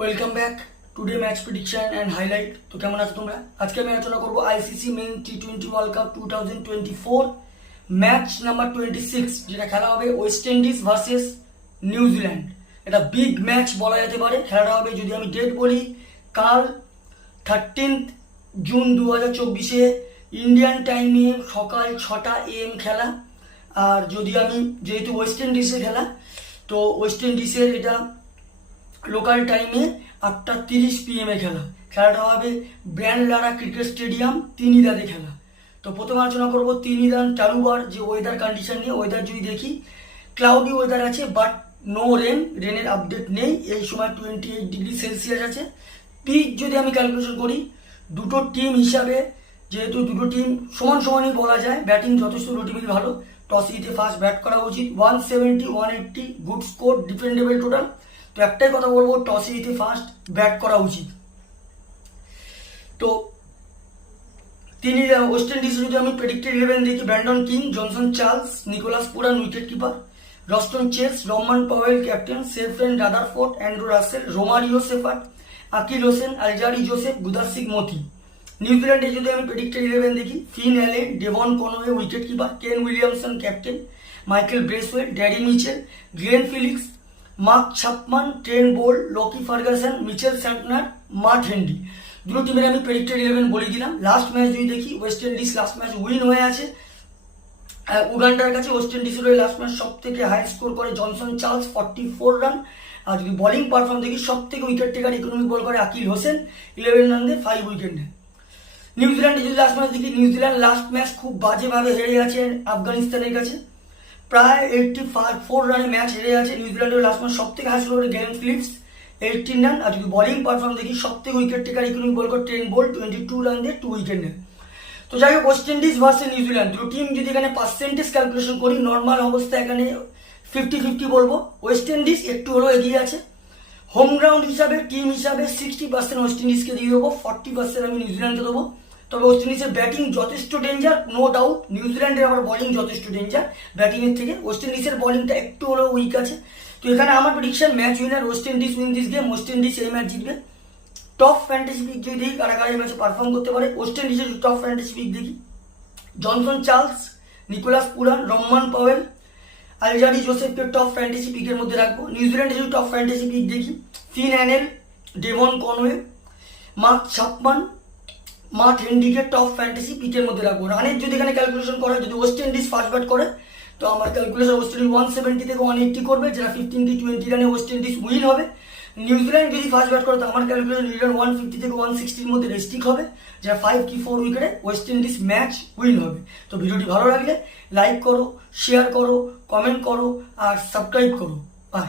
Welcome back today match prediction and highlight. তো কেমন আছো তোমরা? আজকে আমি আলোচনা করবো আইসিসি মেন টি20 ওয়ার্ল্ড কাপ 2024 ম্যাচ নাম্বার 26, যেটা খেলা হবে ওয়েস্ট ইন্ডিজ ভার্সেস নিউজিল্যান্ড। এটা বিগ ম্যাচ বলা যেতে পারে। খেলাটা হবে, যদি আমি ডেট বলি, কাল 13 জুন 2024 ইন্ডিয়ান টাইমে সকাল 6টা AM খেলা। আর যদি আমি, যেহেতু ওয়েস্ট ইন্ডিজের খেলা, তো ওয়েস্ট ইন্ডিজের এটা লোকাল টাইমে 8:30 PM খেলা। খেলাটা হবে ব্র্যান্ডলারা ক্রিকেট স্টেডিয়াম, তিনিদাদে খেলা। তো প্রথমে আলোচনা করবো তিনিদাদ টালুবার যে ওয়েদার কন্ডিশন নিয়ে। ওয়েদার যদি দেখি, ক্লাউডি ওয়েদার আছে, বাট নো রেনের আপডেট নেই। এই সময় 28°C আছে। পিচ যদি আমি ক্যালকুলেশন করি, দুটো টিম হিসাবে, যেহেতু দুটো টিম সমান সমানই বলা যায়, ব্যাটিং যথেষ্ট দুটো টিমই ভালো। টস জিতে ফার্স্ট ব্যাট করা উচিত। 170 180 গুড স্কোর, ডিফেন্ডেবল টোটাল। তো একটাই কথা বলবো, টসে জিতে ফার্স্ট ব্যাট করা উচিত। তো তিনি ওয়েস্ট ইন্ডিজে যদি আমি প্রেডিক্টেড 11 দেখি, Brandon King, Johnson Charles, Nicholas Pooran wicket keeper, Roston Chase, Rovman Powell captain, Sherfane Rutherford, Andrew Russell, Romario Shepherd, Akeal Hosein, Alzarri Joseph, Gudakesh Motie. নিউজিল্যান্ডে যদি আমি প্রেডিক্টেড 11 দেখি, Finn Allen, Devon Conway wicket keeper, Kane Williamson captain, Michael Bracewell, Daryl Mitchell, Glenn Phillips, Mark Chapman, Trent Boult, Lockie Ferguson, Mitchell Santner, Matt Henry. দুটো টিমের আমি predicted 11 বলে দিলাম। Last match যদি দেখি, West Indies last match win হয়ে আছে উগান্ডার কাছে। ওয়েস্ট ইন্ডিজের ওই লাস্ট ম্যাচ সব থেকে হাই স্কোর করে জনসন চার্লস, 44 রান। আর যদি বোলিং পারফর্ম দেখি, সব থেকে উইকেট টেকার ইকোনমিক বল করে আকিল হোসেন, 11 রান দিয়ে 5 উইকেট নেয়। নিউজিল্যান্ডে যদি লাস্ট ম্যাচ দেখি, নিউজিল্যান্ড লাস্ট ম্যাচ খুব বাজেভাবে হেরে গেছে আফগানিস্তানের কাছে, প্রায় 84 রানে ম্যাচ হেরে আছে। নিউজিল্যান্ডের লাস্ট ম্যাচ সব থেকে হাই স্কোর করে গ্লেন ফিলিপস, 18 রান। আর যদি বোলিং পারফর্ম দেখি, সব থেকে উইকেট টেকার ইকোনমিক বল করে ট্রেন বোল্ট, 22 রান দিয়ে 2 উইকেট নেয়। তো যাই হোক, ওয়েস্ট ইন্ডিজ ভার্সেস নিউজিল্যান্ড দুটো টিম যদি এখানে পার্সেন্টেজ ক্যালকুলেশন করি, নর্মাল অবস্থা এখানে 50-50 বলবো। ওয়েস্ট ইন্ডিজ একটু হলেও এগিয়ে আছে। হোম গ্রাউন্ড হিসাবে, টিম হিসাবে 60% ওয়েস্ট ইন্ডিজকে দিয়ে দেবো, 40% আমি নিউজিল্যান্ডকে দেবো। তবে ওয়েস্ট ইন্ডিজের ব্যাটিং যথেষ্ট ডেঞ্জার, নো ডাউট। নিউজিল্যান্ডের আবার বোলিং যথেষ্ট ডেঞ্জার ব্যাটিংয়ের থেকে। ওয়েস্ট ইন্ডিজের বোলিংটা একটু হলেও উইক আছে। তো এখানে আমার prediction, match winner West Indies, win this game. West Indies এই ম্যাচ জিতবে। টপ ফ্যান্টাসি পিক যদি দেখি, কারা কারা এই ম্যাচে পারফর্ম করতে পারে, ওয়েস্ট ইন্ডিজের টপ ফ্যান্টাসি পিক দেখি, Johnson Charles, Nicholas Pooran, Rovman Powell, Alzarri জোসেফকে টপ ফ্যান্টাসি পিকের মধ্যে রাখবো। নিউজিল্যান্ডে যদি টপ ফ্যান্টাসি পিক দেখি, ফিন অ্যানেল, Devon Conway, Mark Chapman, Matt হেনরিকে টপ ফ্যান্টাসি পিকের মধ্যে রাখবো। রানের যদি এখানে ক্যালকুলেশন করা হয়, যদি ওয়েস্ট ইন্ডিজ ফার্স্ট ব্যাট করে, তো আমার ক্যালকুলেশন ওয়েস্ট ইন্ডিজ 170 থেকে 180 করবে, যেটা 15-20 রানে ওয়েস্ট ইন্ডিজ উইন হবে। নিউজিল্যান্ড যদি ফার্স্ট ব্যাট করে, তো আমার ক্যালকুলেশন নিউজিল্যান্ড 150 থেকে 160-র মধ্যে রেস্টিক হবে, যেটা 5 কি 4 উইকেটে ওয়েস্ট ইন্ডিজ ম্যাচ উইন হবে। তো ভিডিওটি ভালো লাগলে লাইক করো, শেয়ার করো, কমেন্ট করো আর সাবস্ক্রাইব করো। বাই।